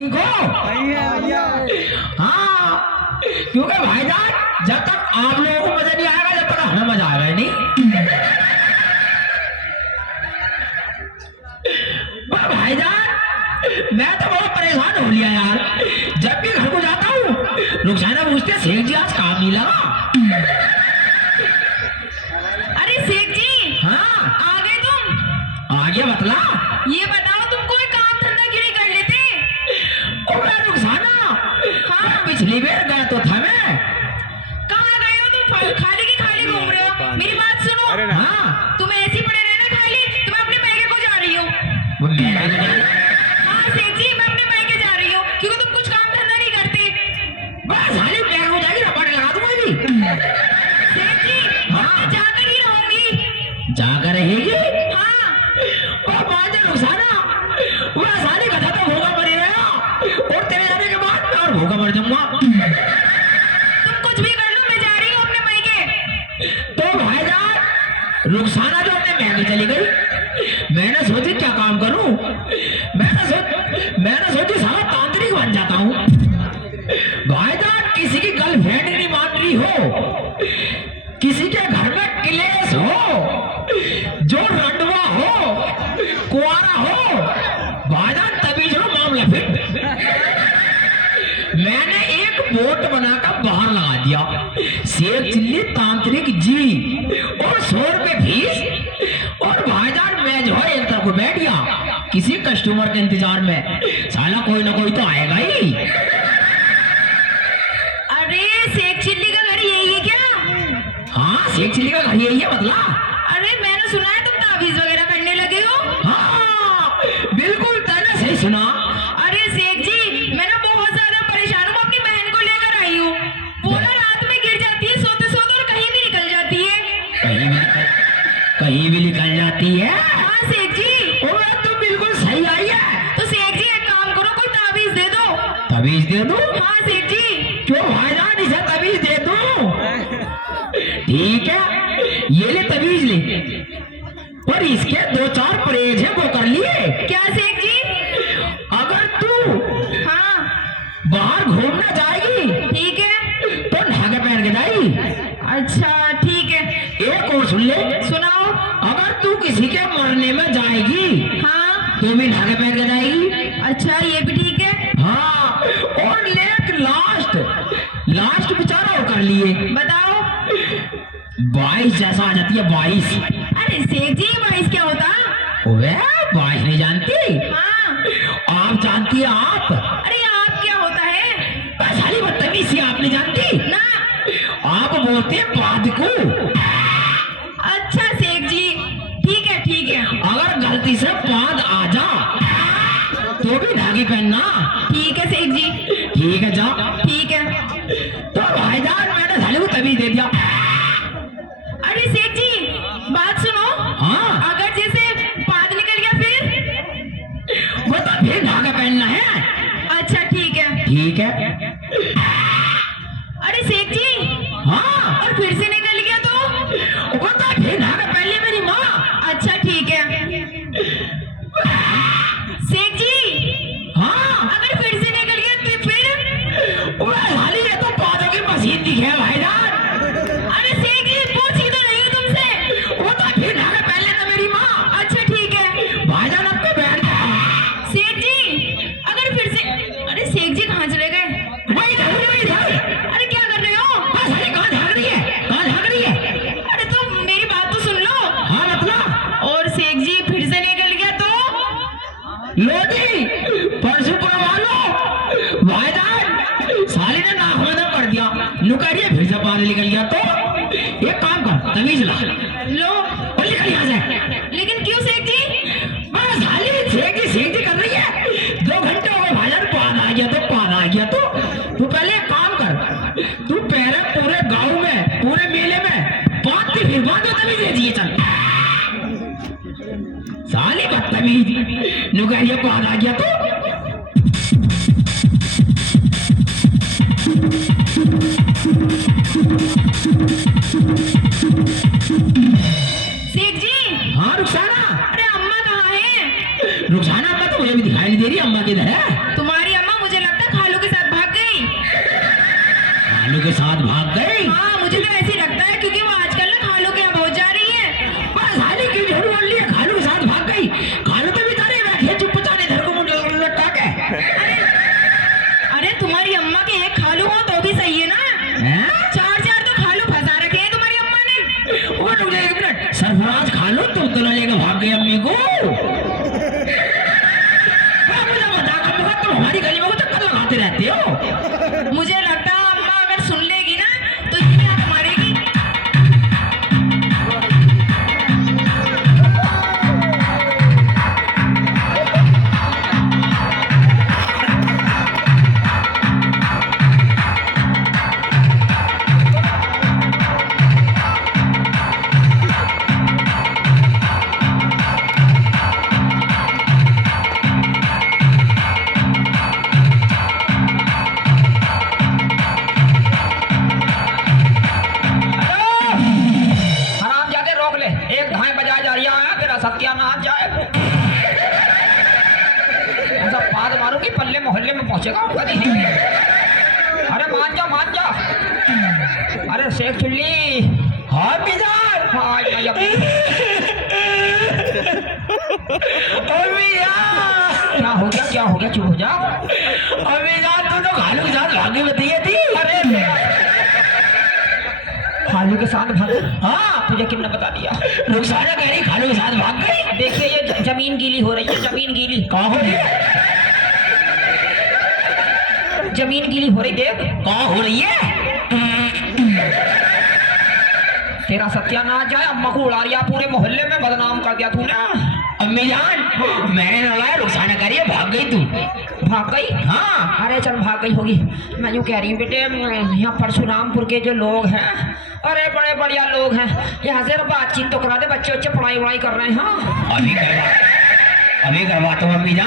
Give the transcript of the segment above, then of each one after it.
हाँ, क्योंकि भाईजान जब तक आप लोगों को मजा नहीं आएगा जब तक हमें मजा आएगा नहीं। भाईजान मैं तो बहुत परेशान हो लिया यार, जब भी घर को जाता हूँ रुखसाना पूछते सेठ जी आज काम नहीं लगा। अरे सेठ जी, हाँ आ गए तुम? आ गया बतला। ये बताओ तुम कोई काम धंधा क्यों नहीं कर लेते? ओ मैं रुखसाना, हाँ पिछली बार गया तो था मैं। कहाँ गए हो तुम? खाली की खाली घूम रहे हो। मेरी बात सुनो। अरे ना। हाँ तुम ऐसे ही पड़े रहना खाली। तुम्हें अपने पैके को जा रही हो। वो मैं हाँ सेठ जी, मैं अपने पैके जा रही हूँ क्योंकि तुम कुछ काम धंधा नहीं करते। बस साली पैर हो जाएगी, रबड़ लगा दूंगा अभी। सेठ जी हाँ। मैं जाकर ही रहूंगी। जाकर रहेगी हाँ और बाजा रुखसाना, वह साली कथा तो भूखा मर रहेगा और तेरे जाने के बाद मैं और भूखा मर जाऊंगा। तुम कुछ भी कर लो, मैं जा रही हूँ अपने पैके। तो भाईजान रुखसाना जो अपने महल चली गई, मैंने सोची क्या काम करूं। मैंने सोची साला तांत्रिक बन जाता हूं। भाईजान किसी की गर्लफ्रेंड नहीं मान रही हो, किसी के घर में क्लेश हो, जो रंडवा हो कुआरा हो, भाईजान तभी जो मामला फिट। मैंने एक बोर्ड बनाकर बाहर लगा दिया, शेख चिल्ली तांत्रिक जी और 100 रुपए फीस। और भाईजान मैं जो है एक तरफ को बैठ गया किसी कस्टमर के इंतजार में, साला कोई ना कोई तो आएगा ही। अरे शेख चिल्ली का घर यही है क्या? हाँ शेख चिल्ली का घर यही है बदला। अरे मैंने सुना है तुम ताबीज वगैरह करने लगे हो। हाँ बिल्कुल तूने सही सुना। अरे शेख जी, मैं ना बहुत ज्यादा परेशान हूँ। अपनी बहन को लेकर आई हूँ। वो ना रात में गिर जाती है सोते सोते और कहीं भी निकल जाती है। कहीं भी निकल जाती है। हाँ शेख जी। ओ तू बिल्कुल सही आई है। तो शेख जी एक काम करो, कोई ताबीज दे दो। तबीज दे दूं? हाँ शेख जी। क्यों भाईजान इसे तबीज दे दूं? ठीक है ये ले तबीज ले, पर इसके 2-4 परहेज है वो कर लिए। क्या शेख जी? अगर तू हाँ बाहर घूमना जाएगी ठीक है। तो धागे पहन के जाएगी। अच्छा ठीक है, एक और सुन ले, सुनाओ। अगर तू किसी के मरने में जाएगी हाँ तो भी धागे पहन के जाएगी। अच्छा ये भी ठीक है। हाँ और लेक लास्ट बेचारा वो कर लिए। बताओ। 22 जैसा आ जाती है 22। अरे शेख जी 22 क्या होता? ओए 22 नहीं जानती? हाँ। आप जानती है आप? अरे आप क्या होता है? साली बदतमीज सी आप नहीं जानती ना। आप बोलते हैं बाद को। अच्छा शेख जी ठीक है ठीक है। अगर गलती से बाद आ जा तो भी धागे पहनना। ठीक है शेख जी। ठीक है जा। ठीक है। तो भाईजान मैंने साले को तभी दे दिया। अरे शेख जी बात सुनो। हाँ अगर जैसे बाद निकल गया फिर? वो तो फिर धागा पहनना है। अच्छा ठीक है। ठीक है। अरे शेख जी हाँ और फिर से निकल गया तो? वो तो फिर धागा पहन ली मेरी माँ। अच्छा ठीक है। शेख जी हाँ अगर फिर से निकल गया तो फिर? वो साली ये तो पौधों की मशीन दिखे भाईजान। अरे शेख जी पूछी तो नहीं तुमसे। वो तो फिर धागा पहन लेना मेरी माँ। अच्छा ठीक है। भाईजान अपने बैठ जाओ। शेख जी अगर फिर से? अरे शेख जी कहाँ चले गए? वही इधर। अरे क्या कर रहे हो? बस अरे कहाँ भाग रही है, कहाँ भाग रही है? अरे तो मेरी बात तो सुन लो। हाँ मतलब और शेख जी फिर से निकल गया तो? लो जी परसों पुरवा लो। भाईजान साली ने नाखून पड़ दिया, नुकरिए फिर से बाहर निकल गया तो एक काम कर तमीज ला लो। और निकल यहाँ से। लेकिन क्यों शेख जी? बस साली सेक जी कर रही है। 2 घंटे हो गए भाईजान, पान आ गया तो तू पहले एक काम कर, तू पहले पूरे गांव में पूरे मेले में बांधती फिर बांधो तमीज दे दिए। चल साली बदतमीज, नुकरिए पान आ गया तो। शेख जी। हाँ रुखसाना। अरे अम्मा कहाँ है? रुखसाना अम्मा तो मुझे भी दिखाई नहीं दे रही, अम्मा किधर है? तुम्हारी अम्मा अम्मा के एक खालू हो तो भी सही है ना। हैं? चार चार तो खालू फंसा रखे हैं तुम्हारी अम्मा ने। वो रुक जा एक मिनट, सरफराज खा लो, तुम तो ना लेकर भाग गई अम्मी को। हाँ, मुझे मजाक कर रहा, तुम हमारी गली में चक्कर लगाते रहते हो। मुझे लगता है अम्मा अगर सुन लेगी ना तो ये भी हाथ मारेगी। हरामजादे रोक ले, एक धाए बजाए जा रहा है, तेरा सत्यानाश जाए। ऐसा पाद मारो कि पल्ले मोहल्ले में पहुंचेगा कभी नहीं। अरे मान जा मान जा। अरे शेख चुल्ली, हाँ मिजान, हाँ भैया। क्या हो गया, क्या हो गया, चुप हो जा। अभी यार तू तो खालू के साथ भागी बताइए थी। अरे खालू के साथ भाग? हाँ, तुझे किसने बता दिया? रुखसाना कह रही खालू के साथ भाग गई। देखिए ये जमीन गीली हो रही है, जमीन गीली। कहाँ हो रही है? जमीन गीली हो रही, देख। कहाँ हो रही है? तेरा सत्यानाश जाए, अम्मा को उड़ा दिया, पूरे मोहल्ले में बदनाम कर दिया तूने। अम्मी जान, मैंने न लाया, रुखसाना कह रही है भाग गई तू। भाग गई? हाँ। अरे चल भाग गई होगी। मैं यूँ कह रही हूँ बेटे, यहाँ परशुरामपुर के जो लोग हैं, अरे बड़े बढ़िया लोग हैं, यहाँ से बातचीत तो करा दे, बच्चे बच्चे पढ़ाई वढ़ाई कर रहे हैं। हाँ अभी करवाता हूँ अम्मी जान।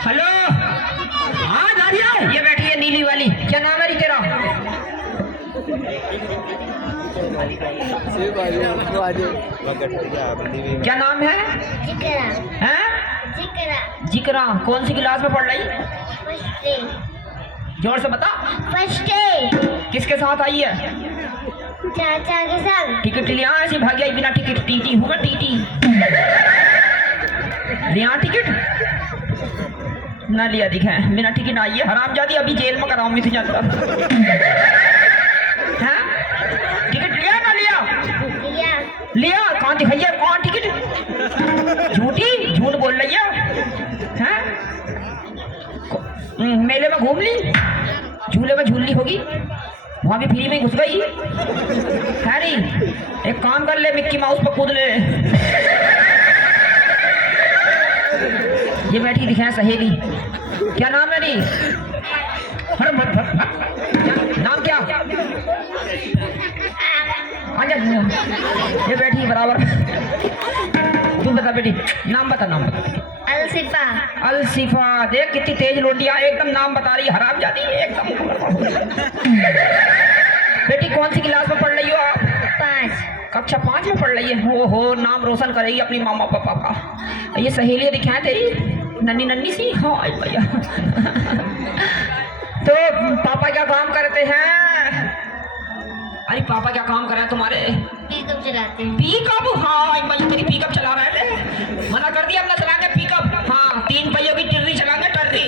हेलो, हाँ दादिया, ये बैठी है नीली वाली, क्या नाम है तेरा? क्या नाम है? जिकरा। हैं? जिकरा। जिकरा। कौन सी क्लास में पढ़ रही? First day. जोर से बता। First day. किसके साथ आई है? चाचा के साथ। टिकट लिया ऐसी भाग गई बिना टिकट? टीटी होगा, टीटी। लिया टिकट? ना लिया दिखा है, बिना टिकट आई है, हरामजादी, अभी जेल में कराऊंगी तुझे अंदर। हैं? टिकट लिया ना लिया? लिया। लिया? कहाँ दिखाइए, कौन टिकट? झूठी, झूठ बोल रही है। हैं? मेले में घूम ली, झूले में झूल ली होगी, वहां भी फ्री में घुस गई है नी। एक काम कर ले, मिक्की माउस पर कूद ले। ये बैठी दिखाए सहेली, क्या नाम है नी? नाम क्या? आजा, ये बैठी बराबर। तू बता बेटी, नाम बता, नाम बता। अलसिफा। अलसिफा, देख कितनी तेज लोटिया, एकदम नाम बता रही, हराम जाती एकदम। बेटी कौन सी क्लास में पढ़ रही हो आप? 5। कक्षा 5 में पढ़ रही है। हो नाम रोशन करेगी अपनी मामा पापा का। ये सहेलियाँ दिखाए तेरी नन्नी नन्नी सी। हाँ भैया। तो पापा क्या काम करते हैं? अरे पापा क्या काम कर रहे हैं तुम्हारे? पिकअप चलाते हैं। पिकअप? हाँ भैया, तेरी पिकअप चला रहे थे, मना कर दिया अपना चलाएंगे पिकअप। हाँ, 3 पहियों की टिर्री चलाएंगे, टर्री।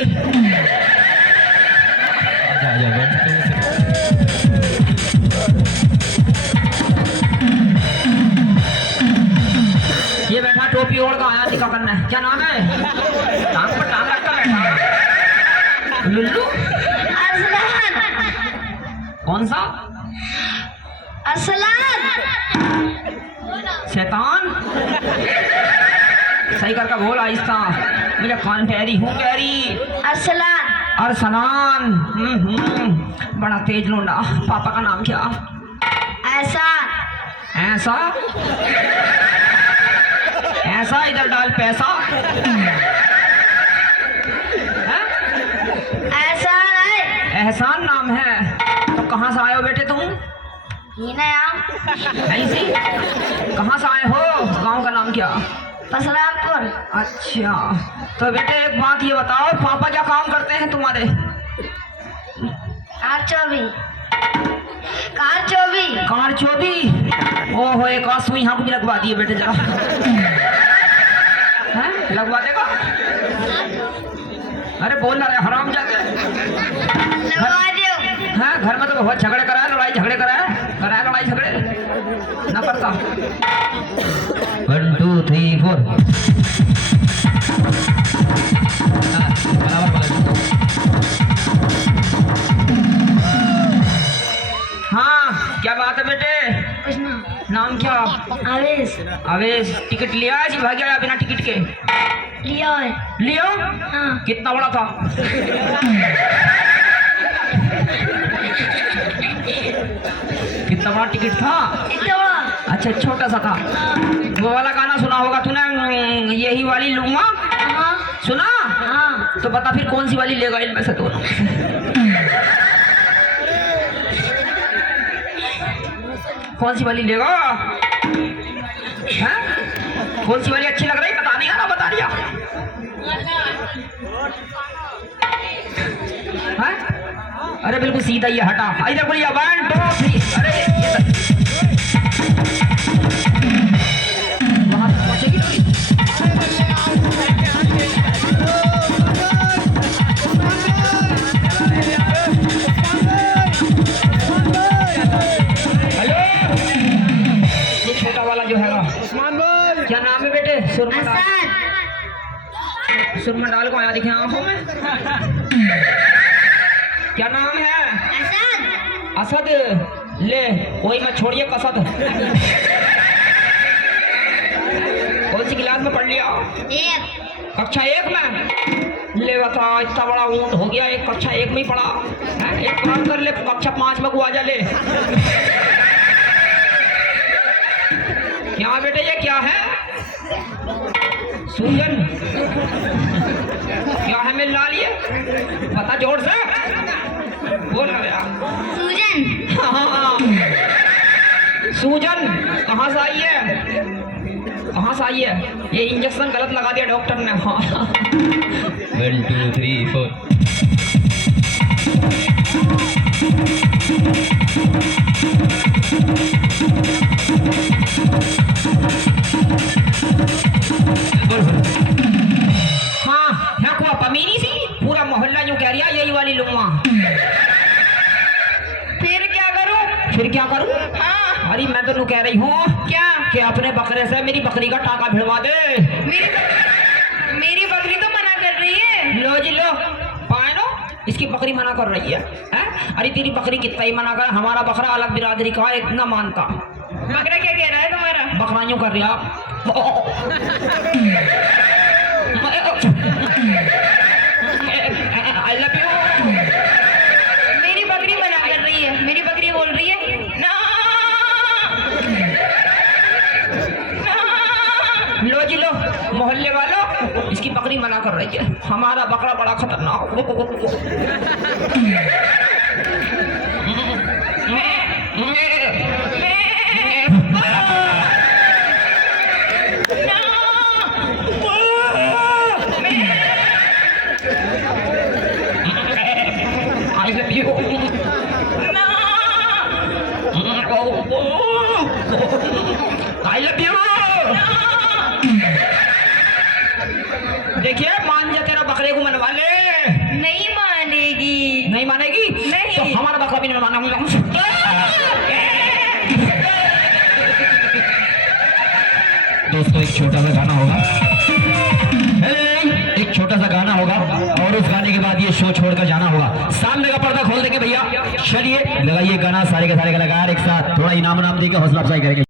ये बैठा टोपी ओढ़ का आया, टिका करना है। क्या नाम है? टांग पर टांग रखकर बैठा लुल्लू। असलान। कौन सा? असलान। शैतान। सही करके बोल आहिस्ता, मेरा कान पैरी हूँ पैरी। असलान। अरसलान। बड़ा तेज लोंडा। पापा का नाम क्या? ऐसा। ऐसा? ऐसा इधर डाल पैसा। ऐसा नहीं। एहसान नाम है। तो कहाँ से आए हो बेटे तुम? ऐसी? कहाँ से आए हो? गांव का नाम क्या? परशुरामपुर। अच्छा, तो बेटे एक बात ये बताओ, पापा क्या काम करते हैं तुम्हारे? कार चोबी। कार चोबी? ओहो, एक आंसू यहाँ को भी लगवा दिए बेटे जरा। हैं? लगवा देगा? अरे बोल ना रे हराम जाते। लगवा दो। हाँ घर में तो बहुत झगड़े कराए, लड़ाई झगड़े कराए लड़ाई झगड़े ना करता। 1 2 3 4 हाँ क्या बात है बेटे? कुछ ना। नाम क्या? आवेश। आवेश। टिकट लिया है जी? भाग गया बिना टिकट के? लिया है। लियो? हाँ। कितना बड़ा था? कितना बड़ा टिकट था? इतना बड़ा। अच्छा छोटा सा था। वो वाला गाना सुना होगा तूने, यही वाली लूंगा? हाँ। सुना? हाँ। तो बता फिर कौन सी वाली लेगा इनमें से दोनों? कौन सी वाली लेगा? हैं? कौन सी वाली अच्छी लग रही? बता नहीं ना, बता दिया। हैं? अरे बिल्कुल सीधा ये हटा इधर बोलिए 1 2 3। अरे वहां तक पहुंचेगी तो हेलो, ये छोटा वाला जो है क्या नाम है बेटे? सुरमा डाल, आसान। सुरमा डाल को आया दिखे आंखों में। क्या नाम है? आसान। असद। ले वही मत छोड़िए कसद। कौन सी क्लास में पढ़ लिया? एक। कक्षा 1 में? ले बता इतना बड़ा ऊंट हो गया, एक कक्षा 1 में ही पढ़ा है। एक काम कर ले, कक्षा 5 में गुआ जा ले। क्या बेटे ये क्या है? सूजन। क्या है मेरे लाल ये? बता जोर से बोल रहा यार। सूजन। हाँ सूजन कहाँ से आई है? कहाँ से आई है? ये इंजेक्शन गलत लगा दिया डॉक्टर ने। हाँ 1 2 3 4 हाँ है को पमीनी सी पूरा मोहल्ला यूं कह रहा यही वाली लूंगा। फिर क्या करूं? फिर क्या करूं? हाँ। अरे मैं तो कह रही हूँ क्या? कि अपने बकरे से मेरी बकरी का टाका भिड़वा दे। मेरी बकरी तो मना कर रही है। लो जी लो पाए नो, इसकी बकरी मना कर रही है, हैं? अरे तेरी बकरी कितना ही मना कर, हमारा बकरा अलग बिरादरी का है, इतना मानता। बकरा क्या कह रहा है तुम्हारा? बकरा यूं कर रहा आई लव यू। मेरी बकरी मना कर रही है। मेरी बकरी बोल रही है ना। लो जी लो मोहल्ले वालों, इसकी बकरी मना कर रही है, हमारा बकरा बड़ा खतरनाक। I love you. I love you. देखिए मान जा, तेरा बकरे को मनवा ले। नहीं मानेगी। नहीं मानेगी? नहीं। तो हमारा बकरा भी नहीं मानेगा। दोस्तों एक छोटा सा गाना होगा, एक छोटा सा गाना होगा और उस गाने के बाद ये शो छोड़कर जाना होगा। सामने का पर्दा खोल देंगे भैया। चलिए लगाइए गाना, सारे के सारे कलाकार एक साथ थोड़ा इनाम देके हौसला अफजाई करेंगे।